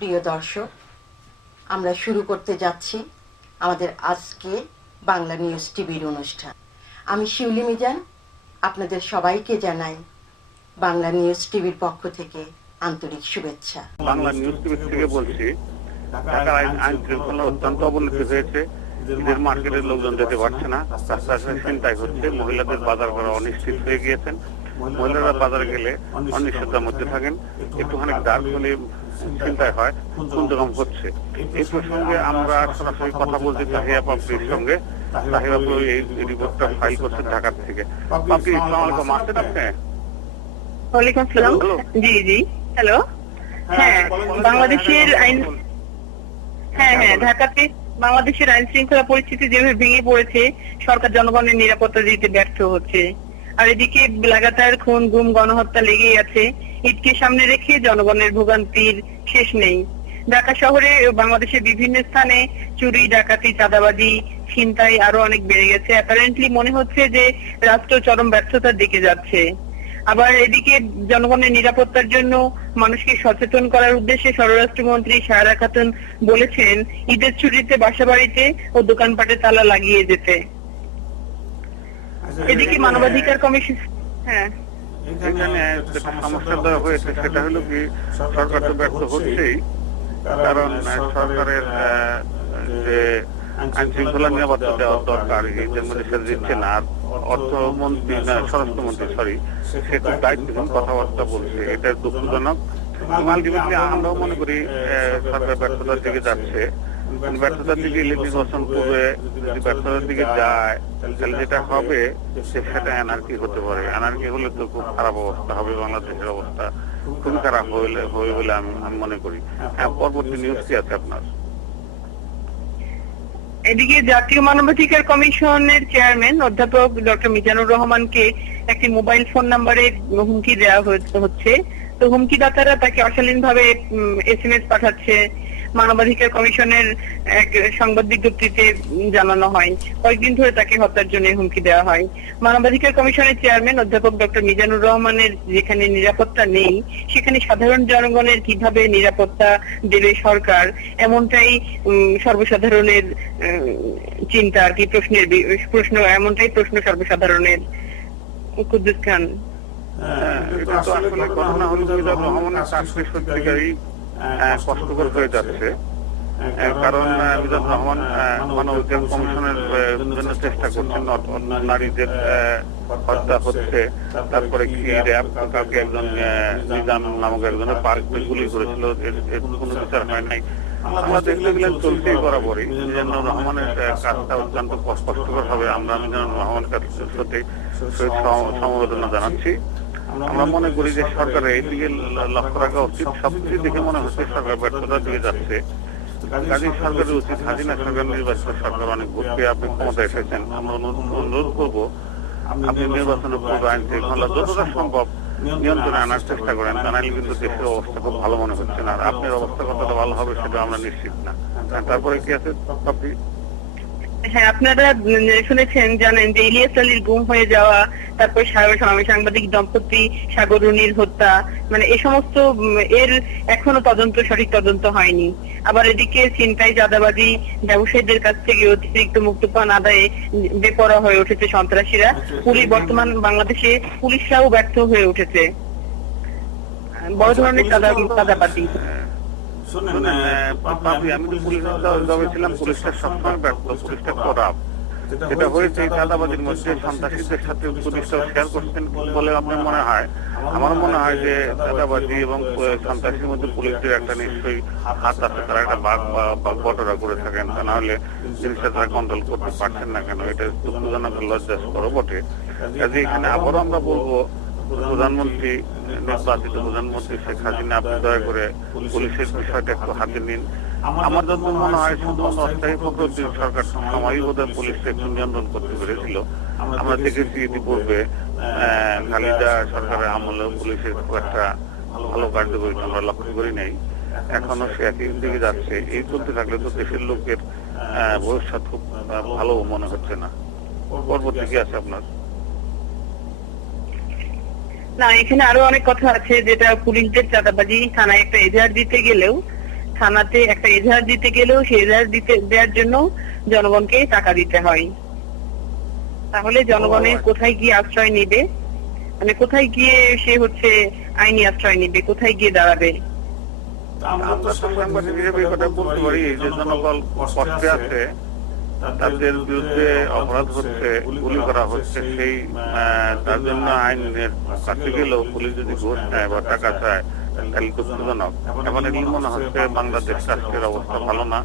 প্রিয় দর্শক, আমরা শুরু করতে যাচ্ছি আমাদের আজকে বাংলা নিউজ টিভির অনুষ্ঠান। আমি শিউলি মিজান, আপনাদের সবাইকে জানাই বাংলা নিউজ টিভির পক্ষ থেকে আন্তরিক শুভেচ্ছা। বাংলা নিউজ টিভি থেকে বলছি, ঢাকার আইন শৃঙ্খলা অত্যন্ত অবনতি হয়েছে। ঈদের মার্কেটের লোকজন যেতে পারছে না, রাস্তাঘাটে ছিনতাই হচ্ছে, মহিলাদের বাজার করা অনিশ্চিত হয়ে গিয়েছেন। মহিলারা বাজারে গেলে অনিশ্চয়তার মধ্যে থাকেন, একটুখানি দাঁড় হলে চিন্তায় হয়, খুনজখম হচ্ছে। এই প্রসঙ্গে আমরা সরাসরি কথা বলছি তাহিয়া পাপড়ির সঙ্গে। তাহিয়া পাপড়ি এই রিপোর্টটা ফাইল করছে ঢাকা থেকে। পাপড়ি, আসসালামু আলাইকুম। আসছেন আপনি? ওয়ালাইকুম আসসালাম। জি জি, হ্যালো। হ্যাঁ, বাংলাদেশের আইন, হ্যাঁ ঢাকাতে বাংলাদেশের আইন শৃঙ্খলা পরিস্থিতি যেভাবে ভেঙে পড়েছে, সরকার জনগণের নিরাপত্তা দিতে ব্যর্থ হচ্ছে। আর এদিকে লাগাতার খুন গুম গণহত্যা লেগেই আছে। ঈদকে সামনে রেখে জনগণের ভোগান্তির শেষ নেই। ঢাকা শহরে বাংলাদেশের বিভিন্ন স্থানে চুরি, ডাকাতি, চাঁদাবাজি, ছিনতাই আরো অনেক বেড়ে গেছে। অ্যাপারেন্টলি মনে হচ্ছে যে রাষ্ট্র চরম ব্যর্থতার দিকে যাচ্ছে। আবার এদিকে জনগণের নিরাপত্তার জন্য মানুষকে সচেতন করার উদ্দেশ্যে স্বরাষ্ট্রমন্ত্রী সায়রা খাতুন বলেছেন ঈদের ছুটিতে বাসাবাড়িতে ও দোকানপাটে তালা লাগিয়ে যেতে। এদিকে মানবাধিকার কমিশন, হ্যাঁ, এখানে যেটা সমস্যা দেওয়া হয়েছে সেটা হলো কি, সরকার তো ব্যর্থ হচ্ছেই, কারণ সরকারের যে আইন শৃঙ্খলা নিরাপত্তা দেওয়ার দরকার এদের মধ্যে সেটা দিচ্ছে না। আর অর্থমন্ত্রী না, স্বরাষ্ট্রমন্ত্রী সে খুব দায়িত্বহীন কথাবার্তা বলছে, এটা দুঃখজনক। আলটিমেটলি আমরাও মনে করি সরকার ব্যর্থতার দিকে যাচ্ছে। ব্যর্থতার দিকে নির্বাচন পূর্বে যদি ব্যর্থতার দিকে যায়, তাহলে যেটা হবে সেটা অ্যানার্কি হতে পারে। অ্যানার্কি হলে তো খুব খারাপ অবস্থা হবে, বাংলাদেশের অবস্থা খুবই খারাপ হবে বলে আমি মনে করি। হ্যাঁ, পরবর্তী নিউজ কি আছে আপনার? এদিকে জাতীয় মানবাধিকার কমিশনের চেয়ারম্যান অধ্যাপক ডক্টর মিজানুর রহমানকে একটি মোবাইল ফোন নাম্বারে হুমকি দেওয়া হচ্ছে। তো হুমকিদাতারা তাকে অশালীনভাবে SMS পাঠাচ্ছে। মানবাধিকার কমিশনের এক সংবাদ বিজ্ঞপ্তিতে জানানো হয়, কয়েকদিন ধরে তাকে হত্যার জন্য হুমকি দেওয়া হয়। মানবাধিকার কমিশনের চেয়ারম্যান অধ্যাপক ডক্টর মিজানুর রহমানের যেখানে নিরাপত্তা নেই, সেখানে সাধারণ জনগণের কিভাবে নিরাপত্তা দেবে সরকার, এমনটাই সর্বসাধারণের চিন্তা আর কি, প্রশ্ন এমনটাই প্রশ্ন সর্বসাধারণের। কুদ্দুস খান, এটা তো আসলে ঘটনা হলো মিজানুর রহমানের চাকরি সত্যিকারই কষ্টকর হয়ে যাচ্ছে, কারণ মিজানুর রহমান মানবাধিকার কমিশনের জন্য চেষ্টা করছেন। নারীদের হত্যা হচ্ছে, তারপরে কি র্যাব কাউকে একজন নিজাম নামক একজনের পার্কে গুলি করেছিল, এর কোনো বিচার হয় নাই। আমরা দেখতে গেলে চলছেই বরাবরই। মিজানুর রহমানের কাজটা অত্যন্ত কষ্টকর হবে। আমরা মিজানুর রহমানের কাছে সমবেদনা জানাচ্ছি। আমরা মনে করি যে সরকারের এই দিকে লক্ষ্য রাখা উচিত। সবকিছু দেখে মনে হচ্ছে সরকার ব্যর্থতার দিকে যাচ্ছে। কাজেই সরকারের উচিত, হাসিনা সরকার নির্বাচিত সরকার অনেক ভোট পেয়ে আপনি ক্ষমতায় এসেছেন, আমরা অনুরোধ করবো আপনি নির্বাচনের পূর্বে আইন শৃঙ্খলা যতটা সম্ভব নিয়ন্ত্রণে আনার চেষ্টা করেন, তা নাহলে কিন্তু দেশের অবস্থা খুব ভালো মনে হচ্ছে না। আর আপনার অবস্থা কতটা ভালো হবে সেটা আমরা নিশ্চিত না। তারপরে কি আছে আপনি? হ্যাঁ, আপনারা শুনেছেন, জানেন যে ইলিয়াস আলীর গুম হয়ে যাওয়া, তারপর সাংবাদিক দম্পতি সাগর রুনির হত্যা, মানে এই সমস্ত এর এখনো সঠিক তদন্ত হয়নি। আবার এদিকে ছিনতাই, চাঁদাবাজি, ব্যবসায়ীদের কাছ থেকে অতিরিক্ত মুক্তিপণ আদায়ে বেপরোয়া হয়ে উঠেছে সন্ত্রাসীরা। বর্তমান বাংলাদেশে পুলিশরাও ব্যর্থ হয়ে উঠেছে বড় ধরনের চাঁদাবাজি। আমি তো পুলিশের ছিলাম, পুলিশটা সবসময় ব্যর্থ, পুলিশটা খারাপ। যেটা হয়েছে চাঁদাবাজির মধ্যে সন্ত্রাসীদের সাথে পুলিশটাও শেয়ার করছেন বলে আপনার মনে হয়? আমার মনে হয় যে চাঁদাবাজি এবং সন্ত্রাসীর মধ্যে পুলিশের একটা নিশ্চয়ই হাত আছে, তারা একটা বাঘ বা বটরা করে থাকেন, তা নাহলে জিনিসটা তারা কন্ট্রোল করতে পারছেন না কেন? এটা দুঃখজনক, লজ্জাস্কর বটে। কাজে এখানে আবারও আমরা বলবো, প্রধানমন্ত্রী, নির্বাচিত প্রধানমন্ত্রী শেখ হাসিনা, আপনি দয়া করে পুলিশের বিষয়টা একটু হাতে নিন। আমার যত মনে হয় শুধুমাত্র অস্থায়ী প্রকৃতির সরকার সময়ই বোধহয় পুলিশকে একটু নিয়ন্ত্রণ করতে পেরেছিল। আমরা দেখেছি ইতিপূর্বে খালেদা সরকারের আমলে পুলিশের খুব একটা ভালো কার্যকরিতা আমরা লক্ষ্য করি নাই। এখনো সে একই দিকে যাচ্ছে। এই চলতে থাকলে তো দেশের লোকের ভবিষ্যৎ খুব ভালো মনে হচ্ছে না। পরবর্তী কি আছে আপনার? না, এখানে আরো অনেক কথা আছে, যেটা পুলিশদের চাঁদাবাজি, থানায় একটা এজাহার দিতে গেলেও, থানাতে একটা এজাহার দিতে গেলেও সেই এজাহার দেওয়ার জন্য জনগণকে টাকা দিতে হয়। তাহলে জনগণের কোথায় গিয়ে আশ্রয় নিবে, মানে কোথায় গিয়ে সে হচ্ছে আইনি আশ্রয় নিবে, কোথায় গিয়ে দাঁড়াবে? আমরা তো সাংবাদিক হিসেবে এই কথা বলতে পারি যে জনগণ কষ্টে আছে, তাদের বিরুদ্ধে অপরাধ হচ্ছে, গুলি করা হচ্ছে, সেই তার জন্য আইনের কাছে গেলেও পুলিশ যদি ঘুষ নেয় বা টাকা চায় তাহলে দুঃখজনক। এখন এগুলি মনে হচ্ছে বাংলাদেশ রাষ্ট্রের অবস্থা ভালো না,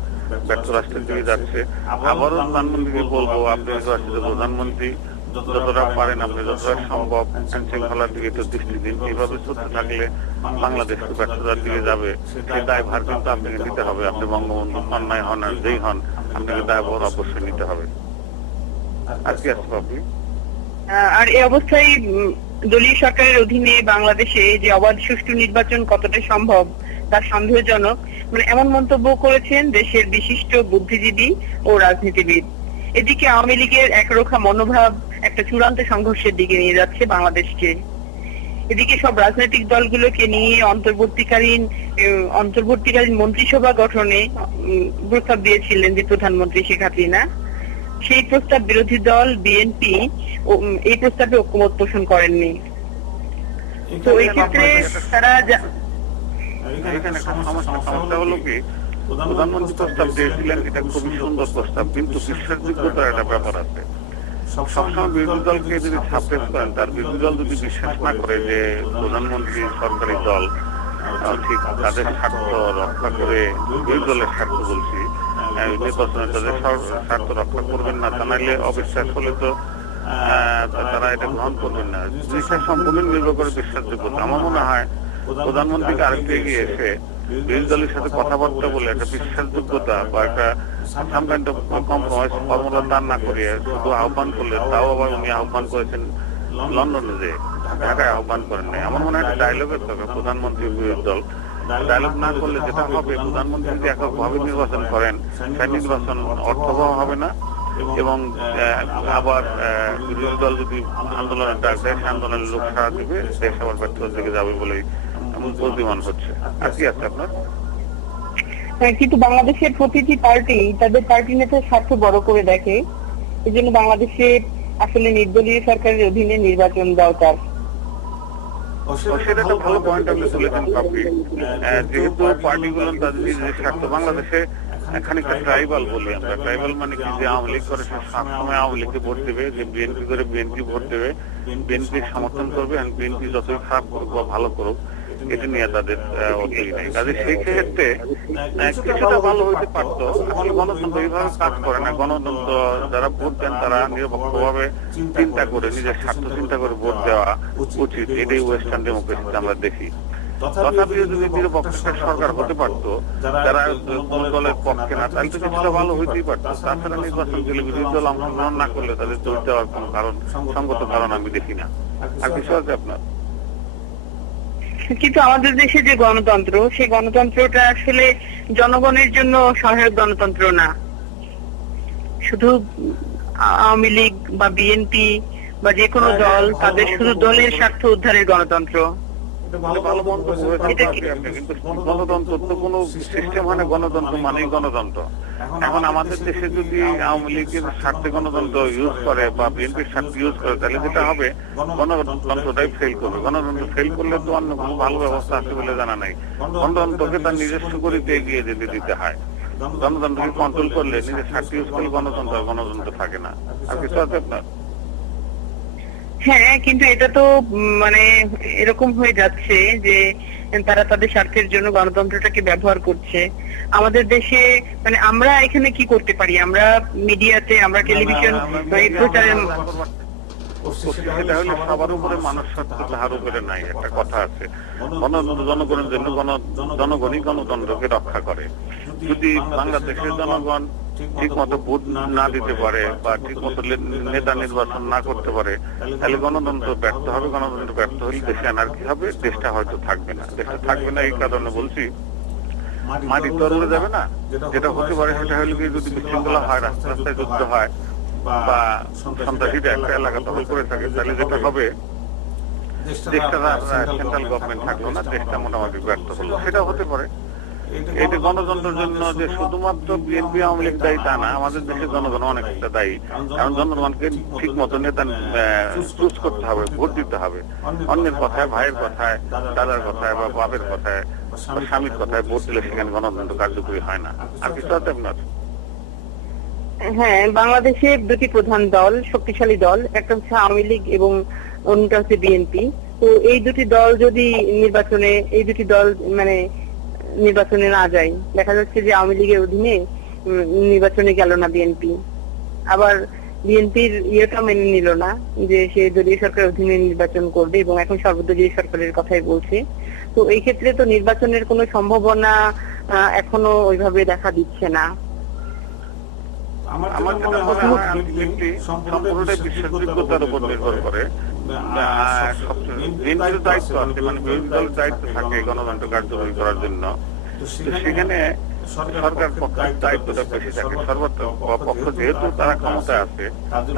ব্যর্থ রাষ্ট্রের দিকে যাচ্ছে। আবারও প্রধানমন্ত্রীকে বলবো, আপনি প্রধানমন্ত্রী যতটা পারেন, আপনি যতটা সম্ভব আইন শৃঙ্খলার দিকে একটু দৃষ্টি দিন। এইভাবে চলতে থাকলে বাংলাদেশ ব্যর্থতার দিকে যাবে। সেই দায়ভার কিন্তু আপনাকে নিতে হবে। আপনি বঙ্গবন্ধু অন্যায় হন আর যেই হন, আপনাকে দায়ভার অবশ্যই নিতে হবে। আর কি আছে আপনি? আর এই অবস্থায় দলীয় সরকারের অধীনে বাংলাদেশে যে অবাধ সুষ্ঠু নির্বাচন কতটা সম্ভব তা সন্দেহজনক, মানে এমন মন্তব্য করেছেন দেশের বিশিষ্ট বুদ্ধিজীবী ও রাজনীতিবিদ। এদিকে আওয়ামী লীগের একরোখা মনোভাব একটা চূড়ান্ত সংঘর্ষের দিকে নিয়ে যাচ্ছে বাংলাদেশকে। এদিকে সব রাজনৈতিক দলগুলোকে নিয়ে অন্তর্বর্তীকালীন মন্ত্রিসভা গঠনে প্রস্তাব দিয়েছিলেন যে প্রধানমন্ত্রী শেখ হাসিনা। সেই প্রস্তাব বিরোধী দল বিএনপি এই প্রস্তাবে ঐকমত্য পোষণ করেননি। তো এই ক্ষেত্রে তারা এখানে একটা সমস্যা হলো কি, প্রধানমন্ত্রী প্রস্তাব দিয়েছিলেন, এটা খুবই সুন্দর প্রস্তাব, কিন্তু বিশ্বাসযোগ্যতার একটা ব্যাপার আছে। সবসময় বিরোধী দলকে যদি সাপোর্ট করেন, তার বিরোধী দল যদি বিশ্বাস না করে যে প্রধানমন্ত্রী সরকারি দল ঠিক তাদের স্বার্থ রক্ষা করে, বিরোধী দলের স্বার্থ বলছি, নির্বাচনে তাদের স্বার্থ রক্ষা করবেন না, তা নাইলে অবিশ্বাস হলে তো তারা এটা গ্রহণ করবেন না। বিশ্বাস সম্পূর্ণ নির্ভর করে বিশ্বাসযোগ্যতা। আমার মনে হয় প্রধানমন্ত্রীকে আরেকটু এগিয়ে এসে বিরোধী দলের সাথে কথাবার্তা বলে একটা বিশ্বাসযোগ্যতা বা একটা কম্প্রোমাইজ ফর্মুলা দান না করিয়ে শুধু আহ্বান করলে, তাও আবার উনি আহ্বান করেছেন লন্ডনে, যে ঢাকায় আহ্বান করেন নাই। আমার মনে হয় একটা ডায়লগের দরকার প্রধানমন্ত্রী বিরোধী দল। ডায়লগ না করলে যেটা হবে, প্রধানমন্ত্রী যদি এককভাবে নির্বাচন করেন, সেই নির্বাচন অর্থবহ হবে না, এবং আবার বিরোধী দল যদি আন্দোলনের ডাক দেয়, সে আন্দোলনের লোক সাড়া দেবে, দেশ আবার ব্যর্থতার দিকে যাবে বলেই প্রতিমান হচ্ছে। আর কি আছে আপনার? কিন্তু বাংলাদেশের প্রতিটি পার্টি তাদের পার্টি নেতার স্বার্থ বড় করে দেখে। এই জন্য বাংলাদেশে আসলে নির্দলীয় সরকারের অধীনে নির্বাচন দরকার। সেটা একটা ভালো পয়েন্ট আপনি তুলেছেন পাপড়ি। যেহেতু পার্টিগুলো তাদের নিজেদের স্বার্থ, বাংলাদেশে খানিকটা ট্রাইবাল বলি আমরা। ট্রাইবাল মানে কি, যে আওয়ামী লীগ করে সে সবসময় আওয়ামী লীগকে ভোট দেবে, যে বিএনপি করে বিএনপি ভোট দেবে, বিএনপি সমর্থন করবে, আর বিএনপি যতই খারাপ করুক বা ভালো করুক এটা নিয়ে তাদের অর্থই নেই। কাজে সেই ক্ষেত্রে কিছুটা ভালো হইতে পারতো। আসলে গণতন্ত্র এইভাবে কাজ করে না। গণতন্ত্র যারা ভোট দেন তারা নিরপেক্ষভাবে চিন্তা করে, নিজের স্বার্থ চিন্তা করে ভোট দেওয়া উচিত। এটাই ওয়েস্টার্ন ডেমোক্রেসিতে আমরা দেখি। তথাপি যদি নিরপেক্ষ সরকার হতে পারতো, যারা কোন দলের পক্ষে না, তাহলে তো কিছুটা ভালো হইতেই পারতো। তাছাড়া নির্বাচন গেলে বিরোধী দল অংশগ্রহণ না করলে তাদের চোট দেওয়ার কোন কারণ, সঙ্গত কারণ আমি দেখি না। আর কিছু আছে আপনার? কিন্তু আমাদের দেশে যে গণতন্ত্র, সেই গণতন্ত্রটা আসলে জনগণের জন্য সহায়ক গণতন্ত্র না। শুধু আওয়ামী লীগ বা বিএনপি বা যে কোনো দল, তাদের শুধু দলের স্বার্থ উদ্ধারের গণতন্ত্র। কিন্তু গণতন্ত্র তো কোন সিস্টেম মানে গণতন্ত্র মানেই গণতন্ত্র। এখন আমাদের দেশে যদি আওয়ামী লীগের স্বার্থে গণতন্ত্র ইউজ করে বা বিএনপির স্বার্থে ইউজ করে, তাহলে যেটা হবে গণতন্ত্রটাই ফেল করবে। গণতন্ত্র ফেল করলে তো অন্য কোনো ভালো ব্যবস্থা আছে বলে জানা নাই। গণতন্ত্রকে তার নিজস্ব গতিতে এগিয়ে যেতে দিতে হয়। গণতন্ত্রকে কন্ট্রোল করলে, নিজের স্বার্থ ইউজ করলে গণতন্ত্র থাকে না। আর কিছু আছে আপনার? হ্যাঁ, কিন্তু এটা তো মানে এরকম হয়ে যাচ্ছে যে তারা তাদের স্বার্থের জন্য গণতন্ত্রটাকে ব্যবহার করছে। আমাদের দেশে মানে আমরা এখানে কি করতে পারি? আমরা মিডিয়াতে, আমরা টেলিভিশন প্রচারে, সেটা হলে সবার উপরে মানুষ স্বার্থ তাহার উপরে নাই। একটা কথা আছে, জনগণের জন্য জনগণই গণতন্ত্রকে রক্ষা করে। যদি বাংলাদেশের জনগণ ঠিক মতো ভোট না দিতে পারে বা ঠিক মতো নেতা নির্বাচন না করতে পারে, তাহলে গণতন্ত্র ব্যর্থ হবে। গণতন্ত্র ব্যর্থ হলে দেশে অ্যানার্কি হবে, দেশটা হয়তো থাকবে না। দেশটা থাকবে না এই কারণে বলছি, মাটি তরুণে যাবে না। যেটা হতে পারে সেটা হলে যদি বিশৃঙ্খলা হয়, রাস্তায় যুদ্ধ হয় বা সন্ত্রাসীরা একটা এলাকা দখল করে থাকে, তাহলে যেটা হবে দেশটার সেন্ট্রাল গভর্নমেন্ট থাকলো না, দেশটা মোটামুটি ব্যর্থ হলো। সেটা হতে পারে। এটা গণতন্ত্রের জন্য যে শুধুমাত্র বিএনপি আওয়ামী লীগ দায়ী তা না, আমাদের দেশের জনগণ অনেকটা দায়ী। কারণ জনগণকে ঠিক মতো নেতা চুজ করতে হবে, ভোট দিতে হবে। অন্যের কথায়, ভাইয়ের কথায়, দাদার কথায় বা বাপের কথায় বা স্বামীর কথায় ভোট দিলে সেখানে গণতন্ত্র কার্যকরী হয় না। আর কিছু আছে আপনার? হ্যাঁ, বাংলাদেশের দুটি প্রধান দল, শক্তিশালী দল, একটা হচ্ছে আওয়ামী লীগ এবং অন্যটা হচ্ছে বিএনপি। তো এই দুটি দল যদি নির্বাচনে না যায়, দেখা যাচ্ছে যে আওয়ামী লীগের অধীনে নির্বাচনে গেল না বিএনপি, আবার বিএনপির ইয়েটা মেনে নিল না যে সে দলীয় সরকারের অধীনে নির্বাচন করবে এবং এখন সর্বদলীয় সরকারের কথাই বলছে। তো এই ক্ষেত্রে তো নির্বাচনের কোনো সম্ভাবনা এখনো ওইভাবে দেখা দিচ্ছে না। আমার যেটা মনে হয় আলটিমেটলি সম্পূর্ণটাই বিশ্বাসযোগ্যতার উপর নির্ভর করে। বিএনপির দায়িত্ব আছে, মানে বিরোধী দলের দায়িত্ব থাকে গণতন্ত্র কার্যকরী করার জন্য। তো সেখানে সরকার পক্ষের দায়িত্বটা বেশি থাকে। সর্বপক্ষ যেহেতু তারা ক্ষমতায় আছে,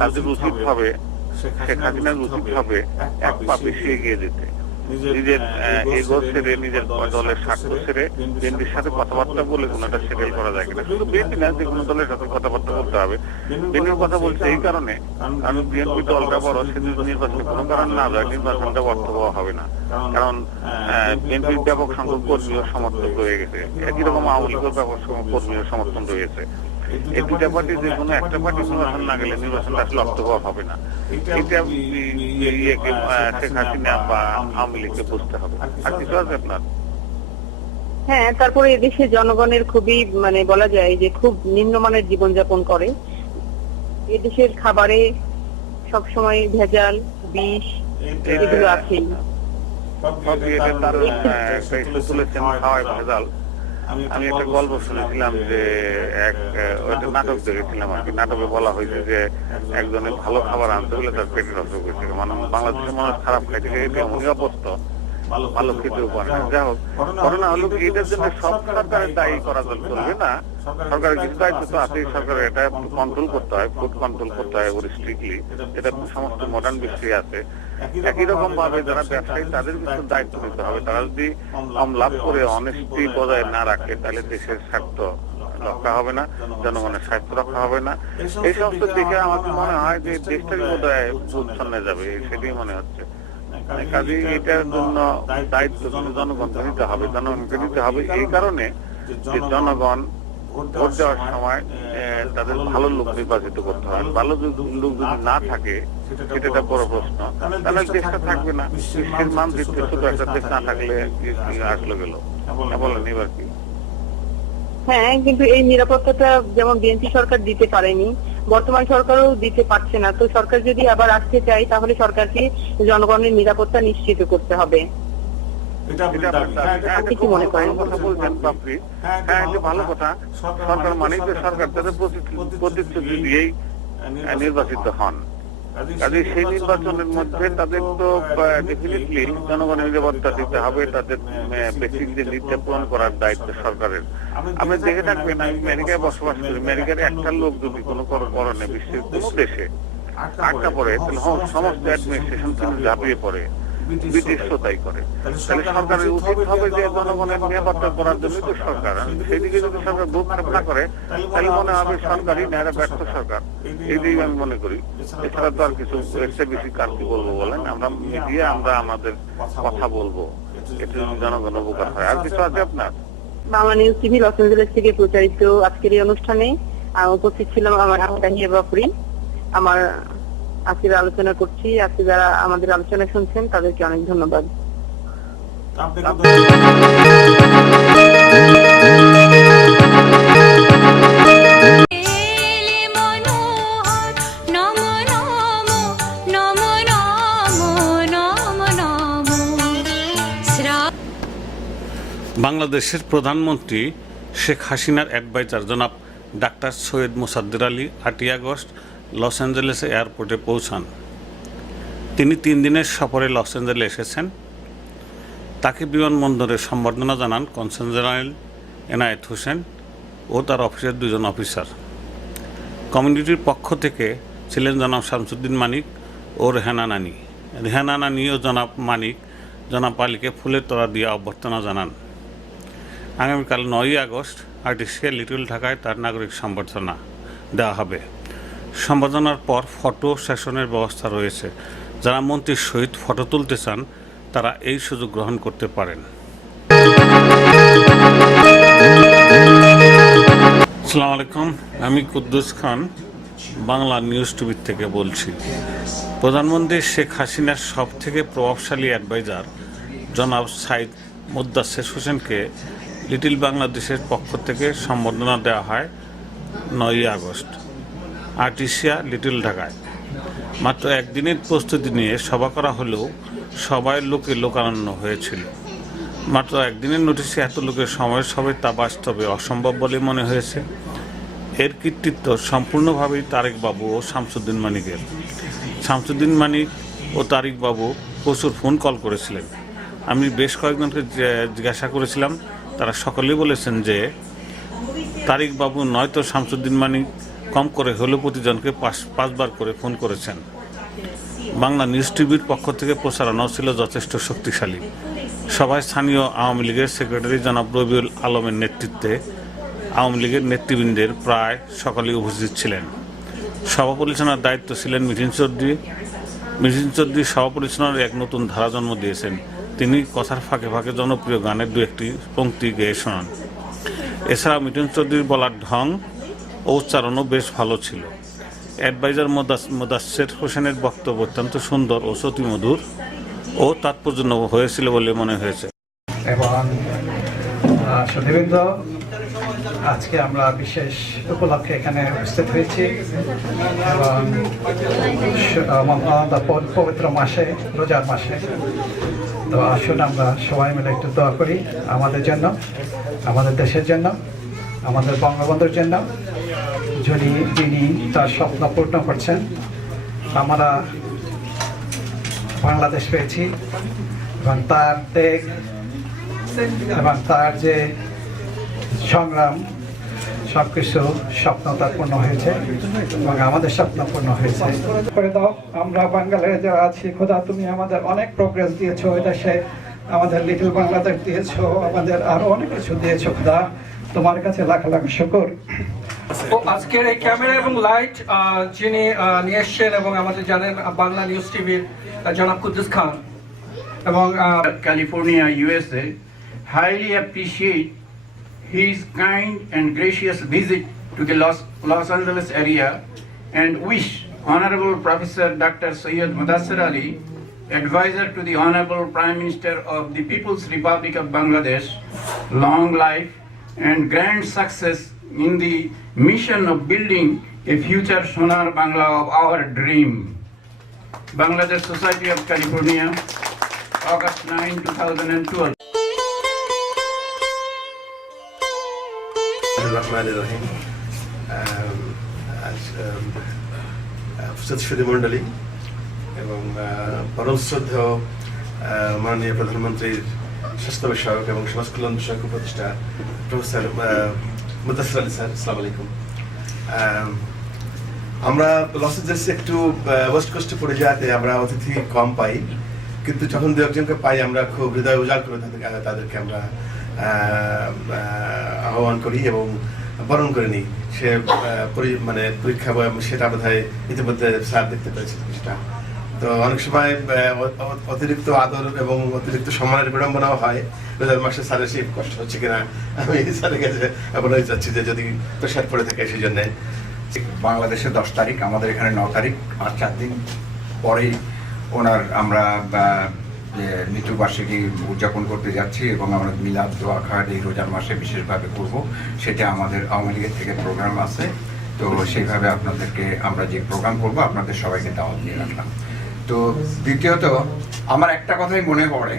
তাদের উচিত হবে, শেখ হাসিনার উচিত হবে এক পা বেশি এগিয়ে যেতে, নিজের এগো ছেড়ে, নিজের দলের স্বার্থ ছেড়ে বিএনপির সাথে কথাবার্তা বলে কোনোটা সেটেল করা যায় কিনা। শুধু বিএনপি না, যে কোনো দলের সাথে কথাবার্তা বলতে হবে। বিএনপির কথা বলছে এই কারণে, কারণ বিএনপি দলটা বড়, সে নির্বাচনে কোনো কারণ না যায়, নির্বাচনটা অর্থবহ হবে না। কারণ বিএনপির ব্যাপক সংখ্যক কর্মীও সমর্থক রয়ে গেছে, একই রকম আওয়ামী লীগের ব্যাপক সংখ্যক কর্মীও সমর্থন রয়েছে। এই দুটা পার্টি যে কোনো একটা পার্টি নির্বাচন না গেলে নির্বাচনটা আসলে অর্থবহ হবে না। এটা শেখ হাসিনা বা আওয়ামী লীগকে বুঝতে হবে। আর কিছু আছে আপনার? হ্যাঁ, তারপরে এদেশে জনগণের খুবই বলা যায় যে খুব নিম্নমানের জীবনযাপন করে। এদেশের খাবারে সবসময় ভেজাল, বিষ এগুলো আছেই। খাওয়ায় ভেজাল। আমি একটা গল্প শুনেছিলাম যে ওইটা নাটক দেখেছিলাম আর কি। নাটকে বলা হয়েছে যে একজনের ভালো খাবার আনতে হলে তার পেটের অসুখ হয়েছে। মানে বাংলাদেশের মানুষ খারাপ খাইতে এটা এমনই অবস্থা, ভালো খেতেও পারে না। যাই হোক, ঘটনা হলো কি, এটার জন্য সব সরকারের দায়ী করা চলবে না। সরকারের কিছু দায়িত্ব তো আছেই, সরকারের এটা কন্ট্রোল করতে হয়, ফুড কন্ট্রোল করতে হয় স্ট্রিক্টলি। এটা সমস্ত মডার্ন বিশ্বে আছে। একই রকম ভাবে যারা ব্যবসায়ী, তাদের কিছু দায়িত্ব নিতে হবে। তারা যদি কম লাভ করে অনেস্টি বজায় না রাখে, তাহলে দেশের স্বার্থ রক্ষা হবে না, জনগণের স্বার্থ রক্ষা হবে না। এই সমস্ত দিকে আমাকে মনে হয় যে দেশটারই বোধহয় উচ্ছন্নে যাবে, সেটাই মনে হচ্ছে। কাজে এটার জন্য দায়িত্ব জনগণকে নিতে হবে, জনগণকে নিতে হবে এই কারণে যে জনগণ ভোট দেওয়ার সময় তাদের ভালো লোক নির্বাচিত করতে হবে। ভালো লোক যদি না থাকে, সেটা একটা বড় প্রশ্ন। তাহলে দেশটা থাকবে না। বিশ্বের মানচিত্রে ছোট একটা দেশ না থাকলে আসলে গেল। বলেন এবার কি? হ্যাঁ, কিন্তু এই নিরাপত্তাটা যেমন বিএনপি সরকার দিতে পারেনি, বর্তমান সরকারও দিতে পারছে না। তো সরকার যদি আবার আসতে চায়, তাহলে সরকারকে জনগণের নিরাপত্তা নিশ্চিত করতে হবে। আপনি কি মনে করেন? কথা বলছেন বাপরি। হ্যাঁ, এটা ভালো কথা। সরকার মানে যে সরকার তাদের প্রতিশ্রুতি দিয়েই নির্বাচিত হন। কাজে সেই নির্বাচনের মধ্যে তাদের তো ডেফিনেটলি জনগণের নিরাপত্তা দিতে হবে, তাদের বেসিক যে নীতি পূরণ করার দায়িত্ব সরকারের। আপনি দেখে থাকবেন, আমি আমেরিকায় বসবাস করি, আমেরিকার একটা লোক যদি কোনো করণে বিশ্বের কোনো দেশে আটকা পড়ে, তাহলে সমস্ত অ্যাডমিনিস্ট্রেশন কিন্তু ঝাঁপিয়ে পড়ে, ব্রিটিশও তাই করে। তাহলে সরকারের উচিত হবে যে জনগণের নিরাপত্তা করার জন্য তো সরকার, সেদিকে যদি সরকার বুক খারাপ না করে, তাহলে মনে হবে সরকারই না, ব্যর্থ সরকার। এইটাই আমি মনে করি। এছাড়া তো আর কিছু এর বেশি কার কি বলবো বলেন? আমরা মিডিয়া, আমরা আমাদের কথা বলবো, এটা যদি জনগণ উপকার হয়। আর কিছু আছে আপনার? Bangla news TV Los Angeles থেকে প্রচারিত আজকের এই অনুষ্ঠানে উপস্থিত ছিলাম আমার তাহিয়া বাপুরি। আমার আজকের আলোচনা করছি। আজকে যারা আমাদের আলোচনা শুনছেন তাদেরকে অনেক ধন্যবাদ। বাংলাদেশের প্রধানমন্ত্রী শেখ হাসিনার অ্যাডভাইজার জনাব doctor Syed Mosaddek Ali 8 August Los Angeles এয়ারপোর্টে পৌঁছান। তিনি 3 দিনের সফরে লস অ্যাঞ্জেলেস এসেছেন। তাকে বিমানবন্দরে সম্বর্ধনা জানান কনসাল জেনারেল এনায়েত হোসেন ও তার অফিসের 2 জন অফিসার। কমিউনিটির পক্ষ থেকে ছিলেন জনাব শামসুদ্দিন মানিক ও রেহানা নানি। ধ্যান আনা নিয়েও জনাব মানিক জনাব আলীকে ফুলের তোড়া দিয়ে অভ্যর্থনা জানান। আগামীকাল 9ই আগস্ট আর্টিসিয়া লিটল ঢাকায় তার নাগরিক সম্বর্ধনা দেওয়া হবে। সম্বর্ধনার পর ফটো সেশনের ব্যবস্থা রয়েছে। যারা মন্ত্রীর সহিত ফটো তুলতে চান তারা এই সুযোগ গ্রহণ করতে পারেন। আসসালামু আলাইকুম, আমি কুদ্দুস খান বাংলা নিউজ টিভি থেকে বলছি। প্রধানমন্ত্রী শেখ হাসিনার সব থেকে প্রভাবশালী অ্যাডভাইজার জনাব সাইদ মোদ্দাসের হোসেনকে লিটল বাংলাদেশের পক্ষ থেকে সম্বর্ধনা দেওয়া হয় 9ই আগস্ট আর্টিসিয়া লিটল ঢাকায়। মাত্র একদিনের প্রস্তুতি নিয়ে সভা করা হলেও সবাই লোকারণ্য হয়েছিল। মাত্র একদিনের নোটিশে এত লোকের সমাবেশ হবে তা বাস্তবে অসম্ভব বলে মনে হয়েছে। এর কৃতিত্ব সম্পূর্ণভাবেই তারেক বাবু ও শামসুদ্দিন মানিকের। শামসুদ্দিন মানিক ও তারেক বাবু প্রচুর ফোন কল করেছিলেন। আমি বেশ কয়েকজনকে জিজ্ঞাসা করেছিলাম, তারা সকলেই বলেছেন যে তারেক বাবু নয়তো শামসুদ্দিন মানিক কম করে হলেও প্রতিজনকে 5বার করে ফোন করেছেন। বাংলা নিউজ টিভির পক্ষ থেকে প্রচারণাও ছিল যথেষ্ট শক্তিশালী। সভায় স্থানীয় আওয়ামী লীগের সেক্রেটারি জনাব রবিউল আলমের নেতৃত্বে আওয়ামী লীগের নেতৃবৃন্দের প্রায় সকলেই উপস্থিত ছিলেন। সভা পরিচালনার দায়িত্ব ছিলেন মিঠুন চৌধুরী। মিঠুন চৌধুরী সভা পরিচালনার এক নতুন ধারা জন্ম দিয়েছেন। তিনি কথার ফাঁকে ফাঁকে জনপ্রিয় গানের 2-1টি পংক্তি গেয়ে শোনান। এছাড়াও মিঠুন চৌধুরীর বলার ঢং ও উচ্চারণও বেশ ভালো ছিল। অ্যাডভাইজার মোদাচ্ছের হোসেনের বক্তব্য অত্যন্ত সুন্দর ও শ্রুতিমধুর ও তাৎপর্যপূর্ণ হয়েছিল বলে মনে হয়েছে। এবং সুধীবৃন্দ, আজকে আমরা বিশেষ উপলক্ষে এখানে উপস্থিত হয়েছি এবং পবিত্র মাসে, রোজার মাসে। তো আসুন আমরা সবাই মিলে একটু দোয়া করি আমাদের জন্য, আমাদের দেশের জন্য, আমাদের বঙ্গবন্ধুর জন্য, যিনি তার স্বপ্ন পূর্ণ করছেন। আমরা বাংলাদেশ পেয়েছি এবং তার ত্যাগ এবং তার যে সংগ্রাম সবকিছু স্বপ্ন তার পূর্ণ হয়েছে এবং আমাদের স্বপ্ন পূর্ণ হয়েছে। করে দাও, আমরা বাঙালিরা যারা আছি, খোদা তুমি আমাদের অনেক প্রোগ্রেস দিয়েছো ওই দেশে, আমাদের লিটল বাংলাদেশ দিয়েছো, আমাদের আরো অনেক কিছু দিয়েছো। খোদা তোমার কাছে লাখ লাখ শুকর। আজকের এই ক্যামেরা এবং লাইট যিনি নিয়ে এসছেন এবং আমাদের জানেন বাংলা নিউজ টিভির জনাব কুদ্দুস খান এবং California, USA, highly appreciate his kind and gracious visit to the Los Angeles area and wish Honorable Professor Dr. Syed Mudassir Ali, Advisor to the Honorable Prime Minister of the People's Republic of Bangladesh, long life and grand success in the mission of building a future Sonar Bangla of our dream. Bangladesh Society of California, August 9, 2012. মন্ডলী এবং পরম শ্রদ্ধেয় মাননীয় প্রধানমন্ত্রীর স্বাস্থ্য বিষয়ক এবং সমাজ কল্যাণ বিষয়ক উপদেষ্টা প্রফেসর মুদাসসির আলী স্যার, আসসালামু আলাইকুম। আমরা লস এঞ্জেলসে একটু ওয়েস্ট কোস্টে পড়ে যাওয়াতে আমরা অতিথি কম পাই, কিন্তু যখন দু একজনকে পাই আমরা খুব হৃদয় উজাড় করে তাদেরকে আমরা আহ্বান করি এবং বরণ করে নিই। সে মানে পরীক্ষা সেটা বোধ হয় ইতিমধ্যে স্যার দেখতে পেয়েছি সেটা। তো অনেক সময় অতিরিক্ত আদর এবং অতিরিক্ত সম্মানের বিড়ম্বনাও হয়। রোজার মাসে স্যারের সেই কষ্ট হচ্ছে কিনা আমি স্যারের কাছে বলে যাচ্ছি যে যদি প্রেশার পড়ে থাকে সেই জন্যে। বাংলাদেশে 10 তারিখ, আমাদের এখানে 9 তারিখ, আর 4 দিন পরেই ওনার আমরা মৃত্যুবার্ষিকী উদযাপন করতে যাচ্ছি এবং আমরা মিলাদ দোয়া খাওয়ার এই রোজার মাসে বিশেষভাবে করব। সেটা আমাদের আওয়ামী লীগের থেকে প্রোগ্রাম আছে। তো সেইভাবে আপনাদেরকে আমরা যে প্রোগ্রাম করব আপনাদের সবাইকে দাওয়াত দিয়ে রাখলাম। তো দ্বিতীয়ত আমার একটা কথাই মনে পড়ে,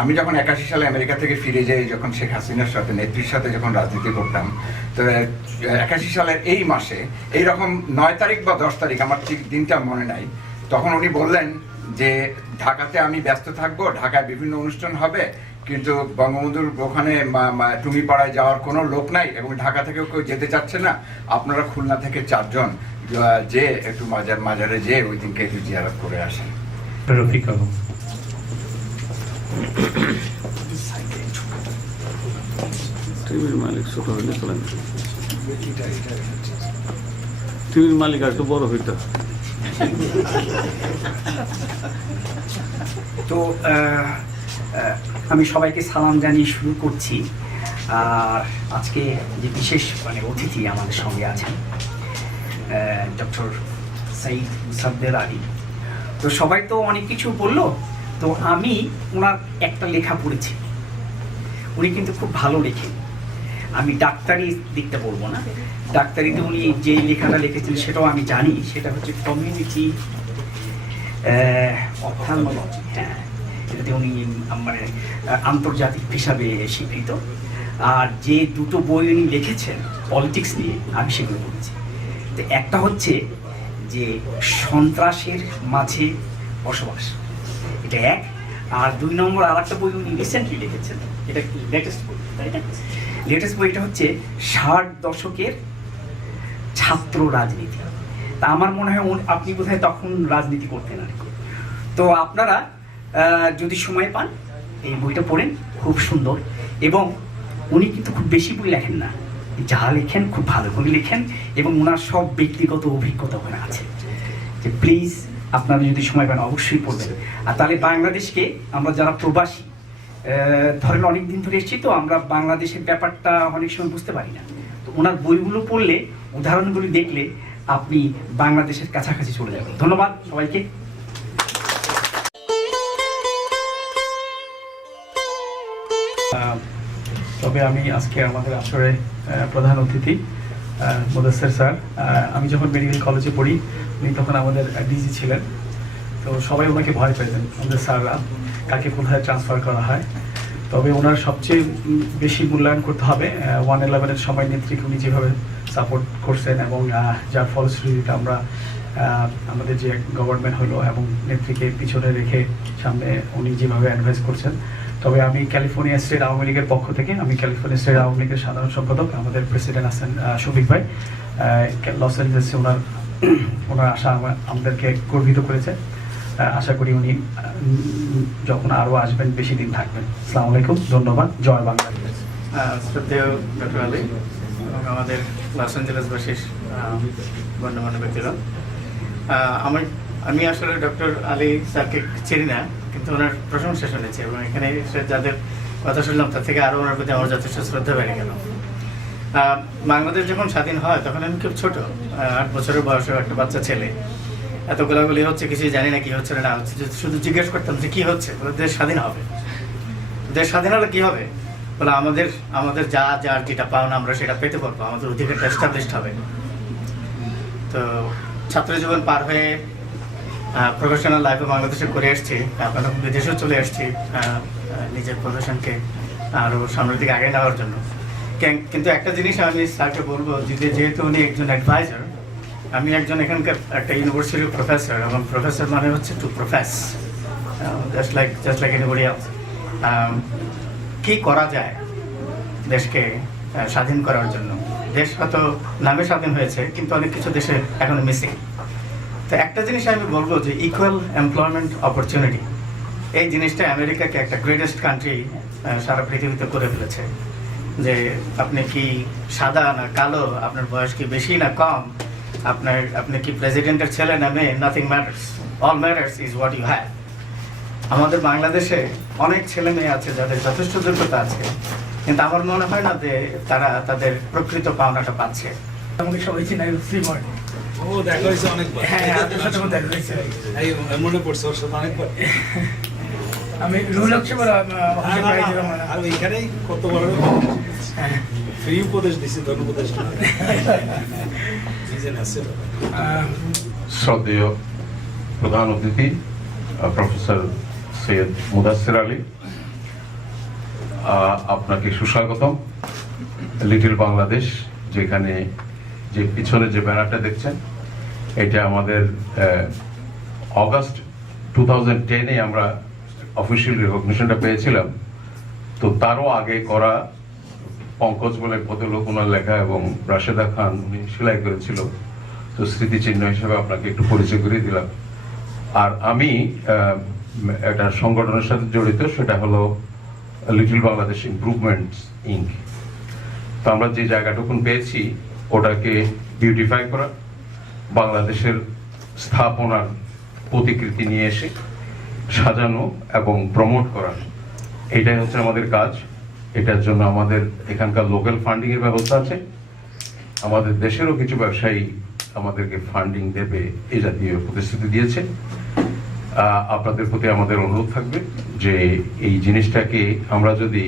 আমি যখন 81 সালে আমেরিকা থেকে ফিরে যাই, যখন শেখ হাসিনার সাথে নেত্রীর সাথে যখন রাজনীতি করতাম, তো 81 সালের এই মাসে এইরকম 9 তারিখ বা 10 তারিখ, আমার ঠিক দিনটা মনে নাই, তখন উনি বললেন যে ঢাকাতে আমি ব্যস্ত থাকবো, ঢাকায় বিভিন্ন অনুষ্ঠান হবে, কিন্তু বঙ্গবন্ধুর ওখানে টুঙ্গিপাড়ায় যাওয়ার কোনো লোক নাই এবং ঢাকা থেকেও কেউ যেতে চাচ্ছে না, আপনারা খুলনা থেকে 4 জন যে একটু মাজারে যেয়ে ওই দিনকে একটু জিয়ারত করে আসেন। রফিক আলম। টিভির মালিক ছোট হইলে চলে না, টিভির মালিক আর একটু বড় হইতে হয়। তো আমি সবাইকে সালাম জানিয়ে শুরু করছি। আর আজকে যে বিশেষ অতিথি আমাদের সঙ্গে আছেন ডক্টর সৈয়দ মুসাদ্দের আলী। তো সবাই তো অনেক কিছু বললো, তো আমি ওনার একটা লেখা পড়েছি। উনি কিন্তু খুব ভালো লেখেন। আমি ডাক্তারি দিকটা বলবো না, ডাক্তারিতে উনি যে লেখাটা লিখেছিলেন সেটাও আমি জানি। সেটা হচ্ছে কমিউনিটি অপথ্যালমোলজি। হ্যাঁ, এটাতে উনি আন্তর্জাতিক হিসাবে স্বীকৃত। আর যে দুটো বই উনি লিখেছেন পলিটিক্স নিয়ে, আমি সেগুলো পড়েছি। তো একটা হচ্ছে যে সন্ত্রাসের মাঝে বসবাস, এটা এক। আর 2 নম্বর আর একটা বই উনি রিসেন্টলি লিখেছেন, এটা কি লেটেস্ট বই, তাই না? লেটেস্ট বইটা হচ্ছে 60 দশকের ছাত্র রাজনীতি। তা আমার মনে হয় আপনি বোধহয় তখন রাজনীতি করতেন আর কি। তো আপনারা যদি সময় পান এই বইটা পড়েন, খুব সুন্দর। এবং উনি কিন্তু খুব বেশি বই লেখেন না, যা লেখেন খুব ভালো করে লেখেন, এবং ওনার সব ব্যক্তিগত অভিজ্ঞতা ওখানে আছে। যে প্লিজ আপনারা যদি সময় পান অবশ্যই পড়বেন। আর তাহলে বাংলাদেশকে আমরা যারা প্রবাসী, ধরেন অনেক দিন ধরে এসেছি, তো আমরা বাংলাদেশের ব্যাপারটা অনেক সময় বুঝতে পারি না। তো ওনার বইগুলো পড়লে, উদাহরণগুলি দেখলে আপনি বাংলাদেশের কাছাকাছি চলে যাবেন। ধন্যবাদ সবাইকে। তবে আমি আজকে আমাদের আসরে প্রধান অতিথি মুদাসসির স্যার। আমি যখন মেডিকেল কলেজে পড়ি উনি তখন আমাদের ডিজি ছিলেন। তো সবাই ওনাকে ভয় পেতেন, আমাদের স্যাররা, কাকে কোথায় ট্রান্সফার করা হয়। তবে ওনার সবচেয়ে বেশি মূল্যায়ন করতে হবে 111-এর সময় নেত্রীকে উনি যেভাবে সাপোর্ট করছেন, এবং যার ফলশ্রুতিতে আমরা আমাদের যে গভর্নমেন্ট হলো এবং নেত্রীকে পিছনে রেখে সামনে উনি যেভাবে অ্যাডভাইস করছেন। তবে আমি ক্যালিফোর্নিয়া স্টেট আওয়ামী লীগের পক্ষ থেকে, আমি ক্যালিফোর্নিয়া স্টেট আওয়ামী লীগের সাধারণ সম্পাদক, আমাদের প্রেসিডেন্ট আছেন শফিক ভাই, লস অ্যাঞ্জেলেসে ওনার আশা আমাদেরকে গর্বিত করেছে। আশা করি উনি যখন আরও আসবেন বেশি দিন থাকবেন। আসসালামু আলাইকুম, ধন্যবাদ, জয় বাংলা। শ্রদ্ধেয় ডক্টর আলী এবং আমাদের লস অ্যাঞ্জেলেসবাসীর গণ্যমান্য ব্যক্তিরা, আমি আসলে ডক্টর আলী স্যারকে চিনি না, কিন্তু ওনার প্রশংসা শুনেছি, এবং এখানে যাদের কথা শুনলাম তার থেকে আরও ওনার প্রতি আমার যথেষ্ট শ্রদ্ধা বেড়ে গেল। বাংলাদেশ যখন স্বাধীন হয় তখন আমি খুব ছোট, 8 বছরের বয়সে একটা বাচ্চা ছেলে। এত গোলাগুলি হচ্ছে, কিছুই জানি না কি হচ্ছে না হচ্ছে, শুধু জিজ্ঞেস করতাম যে কি হচ্ছে। বলে দেশ স্বাধীন হবে। দেশ স্বাধীন হলে কি হবে? বলে আমাদের যার যেটা পাওনা আমরা সেটা পেতে পারবো, আমাদের অধিকারটা এস্টাবলিশড হবে। তো ছাত্র জীবন পার হয়ে প্রফেশনাল লাইফে বাংলাদেশে করে এসছি, আপনারা বিদেশেও চলে এসছি নিজের প্রফেশনকে আরও সামনের দিকে আগে নেওয়ার জন্য। কিন্তু একটা জিনিস আমি স্যারকে বলবো, যেহেতু উনি একজন অ্যাডভাইজার, আমি একজন এখানকার একটা ইউনিভার্সিটির প্রফেসর, এবং প্রফেসর মানে হচ্ছে to profess, just like anybody else. কি করা যায় দেশকে স্বাধীন করার জন্য? দেশ হয়তো নামে স্বাধীন হয়েছে, কিন্তু অনেক কিছু দেশে এখনো মিসিং। তো একটা জিনিস আমি বলবো যে ইকুয়াল এমপ্লয়মেন্ট অপরচুনিটি, এই জিনিসটা আমেরিকাকে একটা গ্রেটেস্ট কান্ট্রি সারা পৃথিবীতে করে ফেলেছে। যে আপনি কি সাদা না কালো, আপনার বয়স কি বেশি না কম, আপনি কি প্রেসিডেন্টের ছেলে না মেয়ে, nothing matters, all matters is what you have. আমাদের বাংলাদেশে অনেক ছেলে মেয়ে আছে যাদের যথেষ্ট যোগ্যতা আছে, কিন্তু আমার মনে হয় না যে তারা তাদের প্রকৃত পাওনাটা পাচ্ছে। আমাকে সবাই চিনাই শ্রীময়। ও দেখা হয়েছে অনেকবার। হ্যাঁ, আপনার সাথে দেখা হয়েছে। মনে পড়ছে ওর সাথে অনেকবার। আমি রুল আর ওইখানেই কত বড় ফ্রি উপদেশ দিচ্ছি, ধন উপদেশ শ্রদ্ধেয় প্রধান অতিথি প্রফেসর সৈয়দ মুদাসসির আলী, আপনাকে সুস্বাগতম। লিটল বাংলাদেশ, যেখানে যে পিছনে যে ব্যানারটা দেখছেন, এটা আমাদের অগাস্ট 2010-এ আমরা অফিসিয়াল রিকগনিশনটা পেয়েছিলাম। তো তারও আগে করা পঙ্কজ বলে ভদ্রলোক, ওনার লেখা, এবং রাশেদা খান উনি সেলাই করেছিল। তো স্মৃতিচিহ্ন হিসেবে আপনাকে একটু পরিচয় করিয়ে দিলাম। আর আমি একটা সংগঠনের সাথে জড়িত, সেটা হলো লিটল বাংলাদেশ ইমপ্রুভমেন্টস ইনক। তো আমরা যে জায়গাটুকুন পেয়েছি ওটাকে বিউটিফাই করা, বাংলাদেশের স্থাপনার প্রতিকৃতি নিয়ে এসে সাজানো এবং প্রমোট করা, এটাই হচ্ছে আমাদের কাজ। এটার জন্য আমাদের এখানকার লোকাল ফান্ডিং এর ব্যবস্থা আছে, আমাদের দেশেরও কিছু ব্যবসায়ী আমাদেরকে ফান্ডিং দেবে এই জাতীয় প্রতিশ্রুতি দিয়েছে। আপনাদের প্রতি আমাদের অনুরোধ থাকবে যে এই জিনিসটাকে আমরা যদি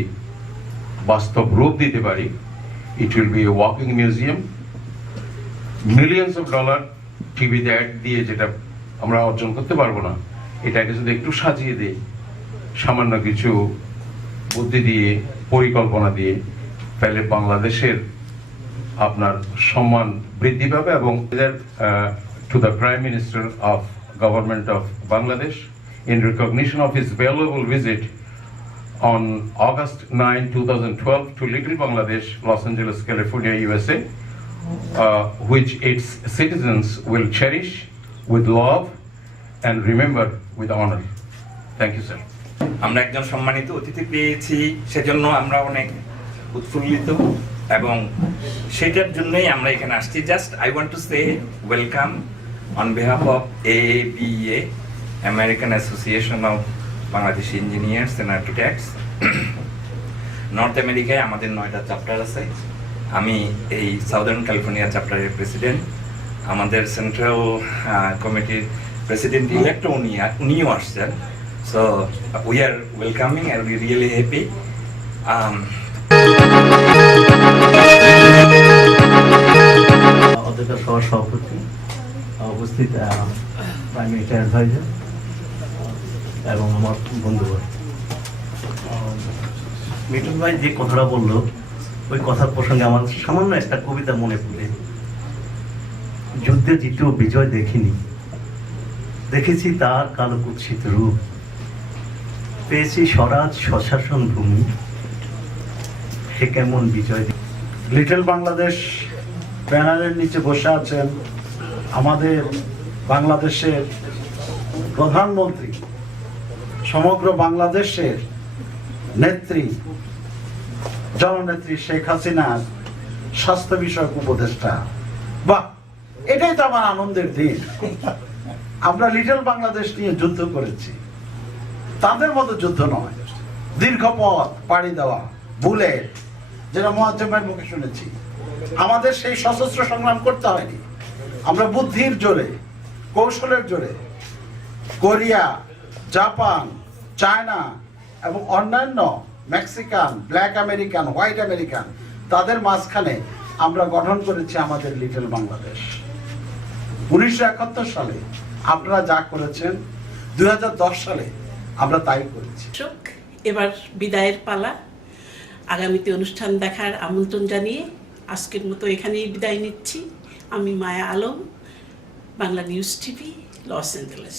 বাস্তব রূপ দিতে পারি, it will B A walking museum. Millions of dollar টিভিতে অ্যাড দিয়ে যেটা আমরা অর্জন করতে পারবো না, এটাকে যদি একটু সাজিয়ে দিই, সামান্য কিছু বুদ্ধি দিয়ে, পরিকল্পনা দিয়ে, তাহলে বাংলাদেশের আপনার সম্মান বৃদ্ধি পাবে। এবং to the prime minister of government of Bangladesh, in recognition of his valuable visit on August 9, 2012 to Little Bangladesh, Los Angeles, California, USA, which its citizens will cherish with love and remember with honor. Thank you, sir. আমরা একজন সম্মানিত অতিথি পেয়েছি, সেজন্য আমরা অনেক উৎফুল্লিত এবং সেটার জন্যই আমরা এখানে আসছি। Just I want to say welcome on behalf of ABA, American Association of Bangladeshi Engineers and Architects। North আমেরিকায় আমাদের 9টা চ্যাপ্টার আছে, আমি এই সাউদার্ন ক্যালিফোর্নিয়া চ্যাপ্টারের প্রেসিডেন্ট। আমাদের সেন্ট্রাল কমিটির প্রেসিডেন্ট ইলেক্ট উনিও আসছেন। So we are welcoming and we really happy. অধ্যক্ষ সহ সভাপতি, উপস্থিত প্রাইম মিনিস্টার অ্যাডভাইজার এবং আমার বন্ধুগণ, মিঠুন ভাই যে কথাটা বললো ওই কথার প্রসঙ্গে আমার সামান্য একটা কবিতা মনে পড়ে। যুদ্ধে জিতেও বিজয় দেখিনি, দেখেছি তার কালো কুৎসিত রূপ, পেয়েছি স্বরাজ স্বশাসন ভূমি, সে কেমন বিজয়। লিটল বাংলাদেশ ব্যানারের নিচে বসে আছেন আমাদের বাংলাদেশের প্রধানমন্ত্রী, সমগ্র বাংলাদেশের নেত্রী, জননেত্রী শেখ হাসিনার স্বাস্থ্য বিষয়ক উপদেষ্টা। বাহ, এটাই তো আমার আনন্দের দিন। আমরা লিটল বাংলাদেশ নিয়ে যুদ্ধ করেছি, তাদের মতো যুদ্ধ নয়, দীর্ঘ পথ পাড়ি দেওয়া, বুলেট, যেটা মুয়াজ্জমের মুখে শুনেছি। আমাদের সেই সশস্ত্র সংগ্রাম করতে হয়নি, আমরা বুদ্ধির জোরে, কৌশলের জোরে কোরিয়া, জাপান, চায়না এবং অন্যান্য Mexican, black American, white American, তাদের মাঝখানে আমরা গঠন করেছি আমাদের লিটল বাংলাদেশ। 1971 সালে আপনারা যা করেছেন, 2010 সালে আমরা তাই করেছি। এবার বিদায়ের পালা, আগামীতে অনুষ্ঠান দেখার আমন্ত্রণ জানিয়ে আজকের মতো এখানেই বিদায় নিচ্ছি। আমি Maya Alam, Bangla news TV, Los Angeles.